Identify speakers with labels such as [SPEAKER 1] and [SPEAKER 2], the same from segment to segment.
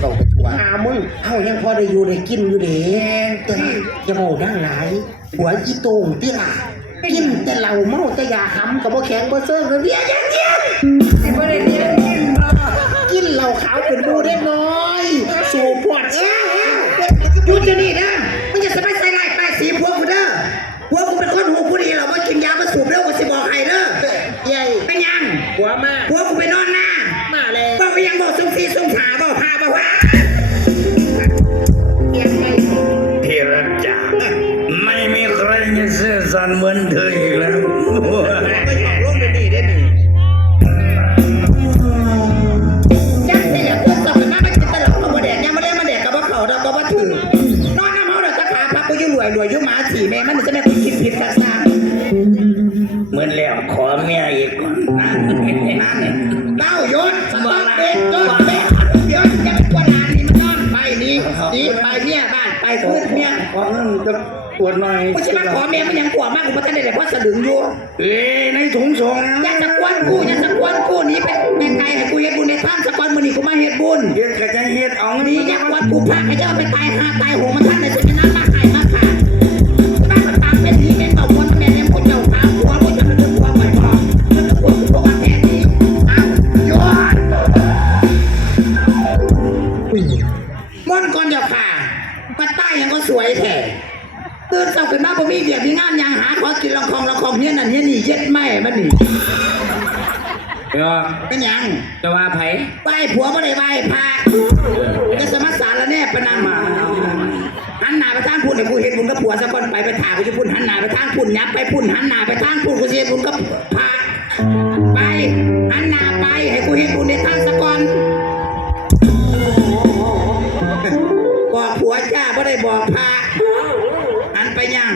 [SPEAKER 1] เราไปทัวร์
[SPEAKER 2] หามึงเฮายังพอได้อยู่ได้กินอยู่เด้ตัวนี้จะเมาดังหลายหัวอีโตงที่ล่ะกินแต่เหล้าเมาแต่ยาหำกับบ่แข็งบ่เซิงก็เรียกอย่างเดียวสิบ่ได้เรียนกินบ่กินเหล้าขาวเป็นบูได้น้อย สู่พ วยรวย
[SPEAKER 1] ยุ่
[SPEAKER 2] ห
[SPEAKER 3] มา
[SPEAKER 2] สี่แม่มันจะไม่คุยคิดผิดสักสาม
[SPEAKER 3] เหมือนแล้วขอเมียอีกคน
[SPEAKER 2] นั่นนั่นเต้ายศสต๊อกเด็กยศเด็กเดี๋ยวจะเป็นกวนลานนี่มันนอนไปนี่นี่ไปเนี่ยบ้านไปขึ้นเนี่ย
[SPEAKER 3] ขอเงินจะปวดหน่อย
[SPEAKER 2] กูจะมาขอเมียมันยังกลัวมากกูมาทันได้เลยเพราะสะดึงอยู่
[SPEAKER 3] เอ้ยในถุงส่ง
[SPEAKER 2] อย่าสะกวนกูอย่าสะกวนกูหนีไปไกลๆให้กูเฮ็ดบุญในท่านสะกวนมื้อนี้กูมาเฮ็ดบุญ
[SPEAKER 3] เฮ็ดกระจังเฮ็ดเอาเงิน
[SPEAKER 2] หนีอย่ากวนกูพาให้เจ้าไปตายหาตายโหงมันท่านในสิเป็นน้ำมาไข่มา ตื่นเช้าขึ้นมาบ่มีเบียดมีงานยังหาขอกินลองคองลองคองเนี่ยนั่นเนี่ยนี่เย็ดแม่มันนี่
[SPEAKER 3] เดี๋ยว
[SPEAKER 2] เป็นหยัง
[SPEAKER 3] จะว่าไผ
[SPEAKER 2] ไหว้ผัวไม่ได้ไหว้พระจะสมัครสารแล้วแน่ปะนังมาหันหน้าไปทางพุ่นไอ้กูเห็นบุญกับผัวสักคนไปไปถามกูจะพุ่นหันหน้าไปทางพุ่นยับไปพุ่นหันหน้าไปทางพุ่นกูจะเห็นบุญกับพระไปหันหน้าไปให้กูเห็นบุญในทางสักคนบอกผัวจ้าไม่ได้บอกพระ หันไปยัง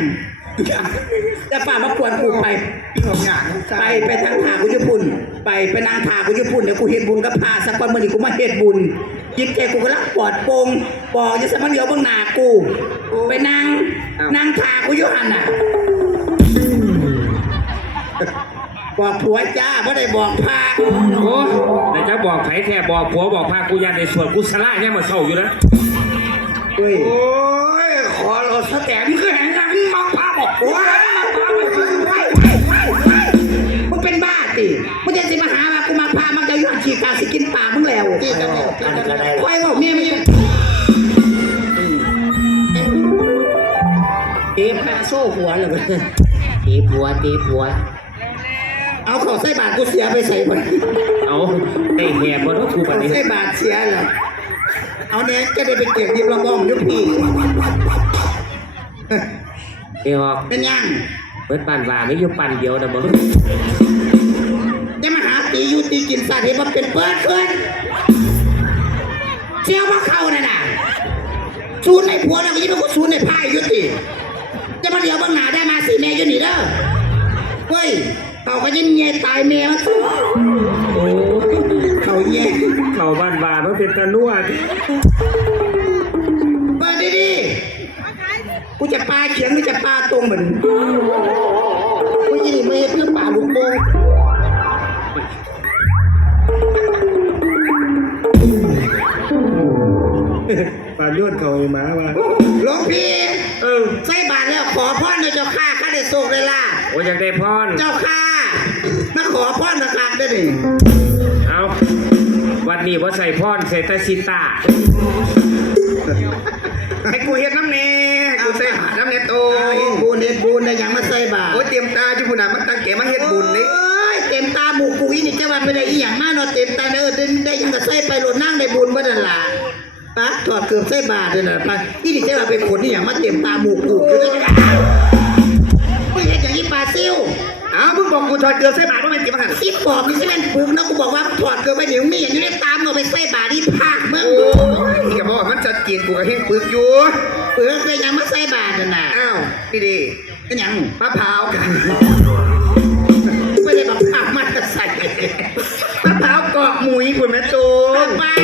[SPEAKER 2] จะฝ่ามาควรกูไป
[SPEAKER 1] พี่ของหยาง
[SPEAKER 2] ไปไปทางทางกูจะพุ่น ไปไปนางทางกูจะพุ่นเดี๋ยวกูเฮ็ดบุญกับพาสักวันมื่อนี้กูมาเฮ็ดบุญจิตใจกูก็รักปลอดโปร่งปอกจะสมัครเดียวเบางหน้ากูไปนางนางทากูอยู่หันน่ะบอกผัวจ้าไม่ได้บอกพา
[SPEAKER 4] โอ้แต่จะบอกไผแค่บอกผัวบอกพากูยันในส่วนกุศลเนี่ยมาเศร้าอยู่นะ
[SPEAKER 2] เฮ้ย
[SPEAKER 3] โอ้ยขอรถสแตมคือแห่งนั้นมา พาบอกผัว
[SPEAKER 2] มึงเป็นบ้าติมึงจะสิมาหาว่ากูมาพามาจะยู่หันฉีกกาสิกินปามึงแล้ว
[SPEAKER 1] ที่กันเนี่ยที่กันเนี่ย
[SPEAKER 2] ควายบอกเมียไม่เอ๊ะพาโซ่หัวเลยตีผัวตีผัว เอาของใส่บาทกูเสียไปใส่หมด
[SPEAKER 4] เอาไอ้แหบบ่ต้องถูก
[SPEAKER 2] ข
[SPEAKER 4] ปั
[SPEAKER 2] น
[SPEAKER 4] นี้
[SPEAKER 2] ใส่บาทเสียเหรอเอาเนี้ยจะได้ไปเก็บดิบละบ้องยุบพี่
[SPEAKER 4] ไอ้หอก
[SPEAKER 2] เป็นยัง
[SPEAKER 4] เปิดปั่นว่าไม่อยู่ปั่นเดียวนะบ่
[SPEAKER 2] จะมาหาตีอยู่ตีกินสัตว์เห็นว่าเป็นเปิดเพื่อนเชี่ยวว่าเขาน่ะน่ะซูนในผัวแล้วก็ยิ่งเป็นคนซูนในพายยุติจะมาเดี๋ยวบังหนาได้มาสิแม่อยุนี่เด้อเฮ้ยเขาก็ยิ่งเงี้ยตายแม่มาสู้
[SPEAKER 4] โอ้
[SPEAKER 2] เขาเงี้ย
[SPEAKER 4] เข้าบ้านว่ามันเป็นตะนวด
[SPEAKER 2] จะปาเขียงกูจะปาตรงเหมือนกูยี่นี่ไม่เพื่อป่าลูกโป่ง
[SPEAKER 4] ปานโยนเขาไอ้หมาว่า
[SPEAKER 2] หลวงพี่
[SPEAKER 4] เออ
[SPEAKER 2] ใส่บาทแล้วขอพรในเจ้าข้าข้าได้โชคได้ลาภ
[SPEAKER 4] โอ้อยากได้พร
[SPEAKER 2] เจ้าข้ามาขอพรนะครับได้ดิ
[SPEAKER 4] เอาวันนี้ว่าใส่พรใส่แตาซิตา
[SPEAKER 1] ให้กูเฮ็ดน้ำ โต
[SPEAKER 2] เอาเฮ็ดบุญเฮ็ดบุญได้หยังมาใส่บาท
[SPEAKER 1] โอ้ยเตรียมตาจุบุญน่ะมันตั้งแกมาเฮ็ดบุญนี่
[SPEAKER 2] เอ้ยเต็มตาหมู่กูอีนี่จะว่าไม่ได้อีหยังมาเนาะเต็มตาเด้อได้ได้หยังก็ใส่ไปโหลดนั่งได้บุญบ่นั่นล่ะปะถอดเกือบใส่บาทเลยน่ะปะอีนี่จะว่าเป็นคนนี่หยังมาเต็มตาหมู่กูอยู่ด้วยกันไม่เฮ็ดอย่างนี้ปลาซิว
[SPEAKER 1] อ้าวมึงบอกกูถอดเกลือใส่บาตรว่ามันติดมาหัน
[SPEAKER 2] อีปอบนี่สิแม่นปึกเนาะกูบอกว่าถอดเกือบไปเดี๋ยวมีอย่างนี้ได้ตามเอาไปใส่บาทที่ภาคมึง
[SPEAKER 1] โอ้ยอย่าบอกว่ามันจะกินกูกับเฮงปึกอยู่
[SPEAKER 2] เปลือกเลยยังมาใส่บาทนั่นน่ะ
[SPEAKER 1] อ้าวนี่ดี
[SPEAKER 2] ก็ยัง
[SPEAKER 1] มะพร้าวกัน
[SPEAKER 2] ไม่ได้แบบภาคมาใส่
[SPEAKER 1] มะพร้าวเกาะหมุยคุณแม่ตู
[SPEAKER 2] ปั
[SPEAKER 1] น
[SPEAKER 2] กมา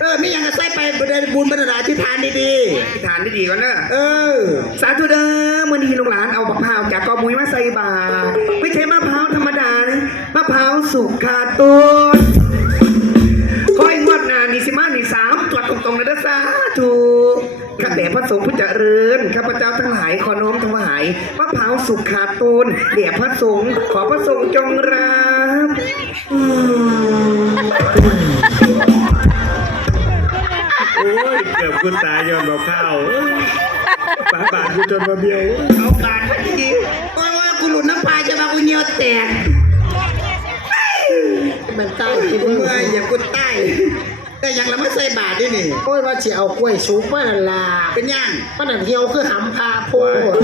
[SPEAKER 2] เออมีอย่างก็ใส่ไปเดินบุญบรรดาที่ทานดี
[SPEAKER 1] ที่ฐานได้ดีก่อนเนอะ
[SPEAKER 2] ๆเออ
[SPEAKER 1] สาธุเด้อมื่อนี้ลูกหลานเอามะพร้าวจากเกาะหมุยมาใส่บาตรไม่ใช่มะพร้าวธรรมดานะมะพร้าวสุกขาต้นคอยงวดหนานี่
[SPEAKER 5] ระสงฆ์ผู้เจริญข้าพเจ้าทั้งหลายขอน้อมถวายมะพร้าวสุกขาตูนเดี๋ยวพระสงฆ์ขอพระสงฆ์จงรับอืม
[SPEAKER 4] โอ้ยเกือบคุณตายย้อนบอกข้าวเอ้ยปาบาทกูจนมาเบี้ยว
[SPEAKER 6] เอาบาดพอดีโอ้ยว่ากูหลุดน้ำปลาจะมากูเหนียวแตกมันใต้ที่มึง
[SPEAKER 5] เมื่อยอย่ากูใต้ แต่ยังละไม่ใส่บาทด้วยนี่
[SPEAKER 6] โอ้ยว่าสิเอากล้วยสุกมานั่นล่ะ
[SPEAKER 5] เป็นยัง
[SPEAKER 6] มันนั่นเหี่ยวคือหำพาโพด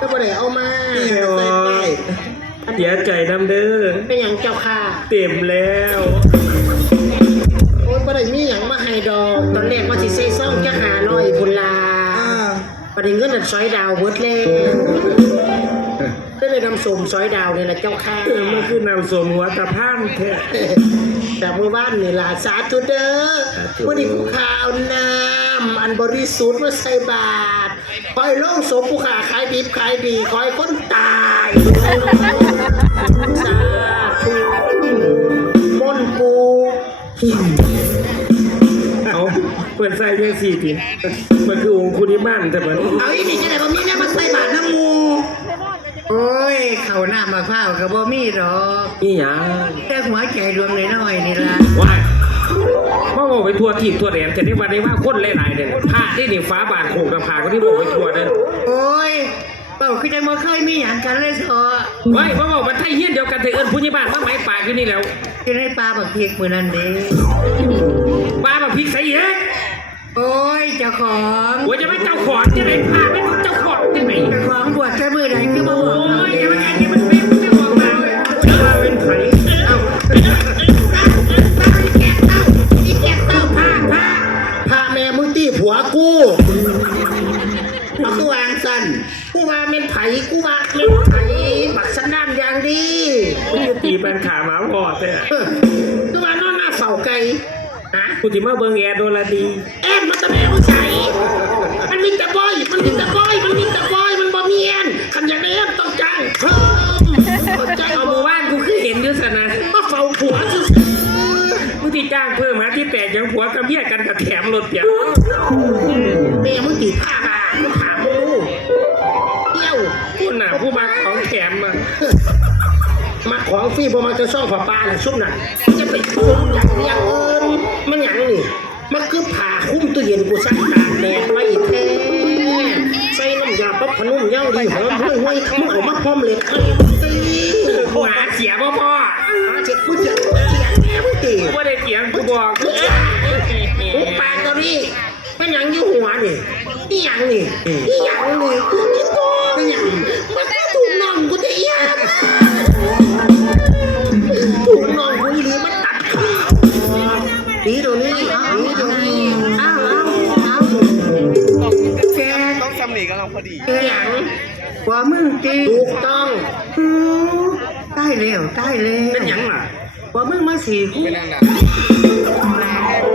[SPEAKER 6] ก็บ่ได้เอามา
[SPEAKER 5] ใส่ใต้
[SPEAKER 4] เสียใจน้ำเด้อ
[SPEAKER 6] เป็นหยังเจ้าค่ะ
[SPEAKER 4] เต็มแล้ว
[SPEAKER 6] โอ้ยบ่ได้มีหยังมาให้ดอกตอนแรกว่าสิใส่ซ่องจะหาร้อยพุ่นล่ะ
[SPEAKER 5] อ่า
[SPEAKER 6] ประเด็นเงินนั่นซอยดาวเบิดแล้ว ก็เลยนำส่งซอยดาวนี่แหละเจ้าค่ะ
[SPEAKER 4] เออมันคือนำสมหัวตะพานแท้
[SPEAKER 6] แต่เมื่อวานนี่ล่ะสาธุเด้อวันนี้ผู้ข่าวน้ำอันบริสุทธิ์มาใส่บาตรคอยล่องศพผู้ขาขายดีขายดีคอยคนตายสาธุมนต์ปู
[SPEAKER 4] เอาเปิดใส่ยังสี่ทีมันคือองค์คุณนิมานแต่มัน
[SPEAKER 6] เอาอีนี่จะได้บ่มีแน่มาใส่บาตรน้ำมู
[SPEAKER 5] โอ้ย เขาหน้ามาเฝ้ากับบ่มีหรอก
[SPEAKER 4] นี่หยัง
[SPEAKER 5] แต่หัวใจดวงน้อยๆนี่ล่ะ
[SPEAKER 4] ว้ายพ่อบอกไปทัวร์ทีบทัวร์แดนจะได้วันได้ว่าคนหลายๆเนี่ยพาได้นี่ฟ้าบาดโขกตะพาก็ที่บอกไปทัวร์นั่น
[SPEAKER 5] โอ้ยเป้าคือจังบ่เคยมีหยังกันเลยซอ
[SPEAKER 4] ไว้พ่อบอกมันไทยเฮี้ยนเดียวกันแต่เอิญผู้ใหญ่บ้านมาไหมปากอยู่นี่แล้ว
[SPEAKER 5] อยู่ในป่าบักเพียกมื้อนั้นเด้
[SPEAKER 4] ปลาแบบพริกใส่เฮ้ย
[SPEAKER 5] โอ้ยเจ้าของ
[SPEAKER 4] ว่าจะไม่เจ้าของจะไหนพาไม่เจ้าของจะไหน
[SPEAKER 5] เจ้าของบวชแต่มือใดคือบ่บ
[SPEAKER 4] โอ้
[SPEAKER 5] อก
[SPEAKER 4] ยอย่ามาแอนอย่ามาเป็นเจ้าของมาเลยเจ้าเป็นไผ่
[SPEAKER 6] อีแกเต้าผ้าผ้าผ้าแม่มึงตีผัวกูเอาคือวางสันกูว่าเป็นไผกูว่าเป็นไผบักสันานอย่างดี
[SPEAKER 4] กูจะตีเป็นขาหมาบอดแต่
[SPEAKER 6] เออกูว่านอนหน้าเฝ้าไก่ ฮะ
[SPEAKER 4] กูจะมาเบิ่งแอร์โดนละดี
[SPEAKER 6] แอนมันจะไม่เอาใจมันมีแต่บอย มันมีแต่บอย มันมีแต่บอย มันบ่มีแอนคันอยากได้แอนต้องจ้างเพิ่มเข้าใจ
[SPEAKER 4] เอา
[SPEAKER 6] บ่
[SPEAKER 4] หมู่บ้านกูคือเห็นอยู่สนะ
[SPEAKER 6] มาเฝ้าผัวซื่อ
[SPEAKER 4] มึงที่จ้างเพิ่มหาที่แตกยังผัวกับเมียกันกับแถมรถเปียก
[SPEAKER 6] ๆแม่มึงตีผ้ามากูถามมึงดูเที่ยว
[SPEAKER 4] ผู้หนาผู้มาของแถมมา
[SPEAKER 6] มาของฟรีบ่มาจะซ่องผ้าป่าแหละชุบน่ะจะไปคุ้มอย่างเดียว นกูซักตากแดดไว้แท้ใส่น้ำยาปั๊บพนุ่มเย่าดีหอมห้วยห้วยมึงเอามาพร้อมเหล็กให้มึงตี
[SPEAKER 4] กูหาเสียพ่พ่อ
[SPEAKER 6] เจ็บกูเจ็บเสียงแม่มึงตี
[SPEAKER 4] กูไม่ได้เสียงกูบอก
[SPEAKER 6] หูปากตัวนี้เป็นยังอยู่หัวนี่นี่ยังนี่นี่ยังนี่นี่ตัวเป็นหยั
[SPEAKER 2] ง พอดี
[SPEAKER 6] แกหยัง
[SPEAKER 5] หัวมึงจริง
[SPEAKER 6] ถูกต้อง
[SPEAKER 5] อือได้แล้วได้แล้ว
[SPEAKER 4] เป็นหยังล่ะ
[SPEAKER 5] หัวมึงมาสี่คู่
[SPEAKER 2] ไม่นั่งนะ
[SPEAKER 5] น